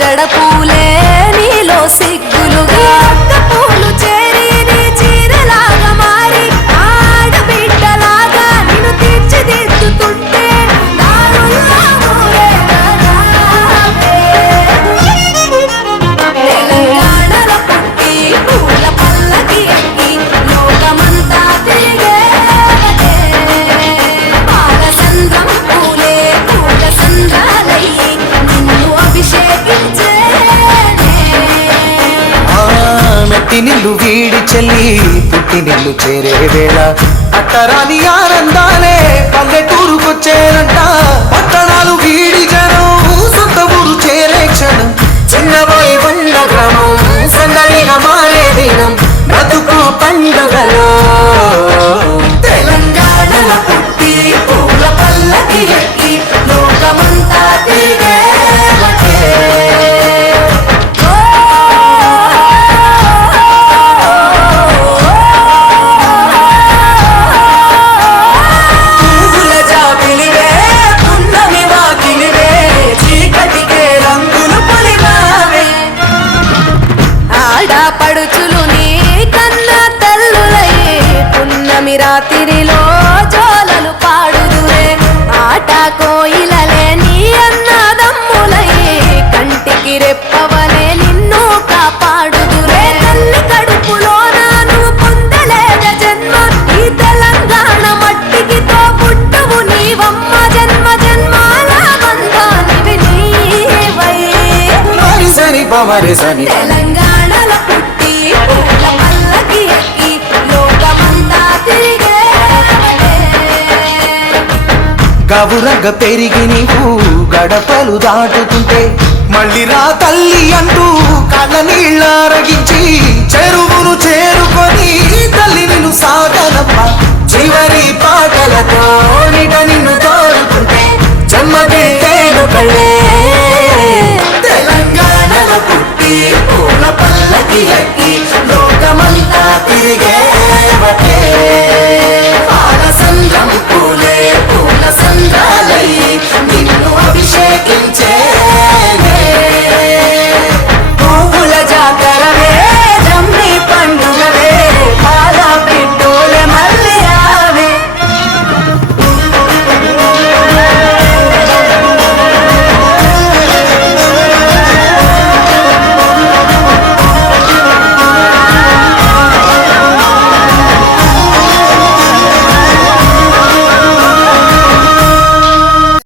జడపు పుట్టినిల్లు వీడి చెల్లి పుట్టినిల్లు చేరే వేళ. అట్టరాని ఆనందాలే పల్లెటూరు రాత్రిలో జోలలు పాడుదురే ఆట కోయిలలే నీ అన్నదమ్ములయ్యే కంటికి రెప్పవలే నిన్ను కాపాడుదురే తల్లి కడుపులో నాను పొందలేద జన్మ. ఈ తెలంగాణ మట్టికి తో పుట్టువు నీవమ్మ. జన్మ జన్మాల బంధానివి నీవై. మరి సని పమరి సని గవురగ పెరిగి నీవు గడపలు దాటుతుంటే మళ్ళీ రా తల్లి అంటూ కళ్ళ నీళ్ళారగించి చెరువును చేరుకొని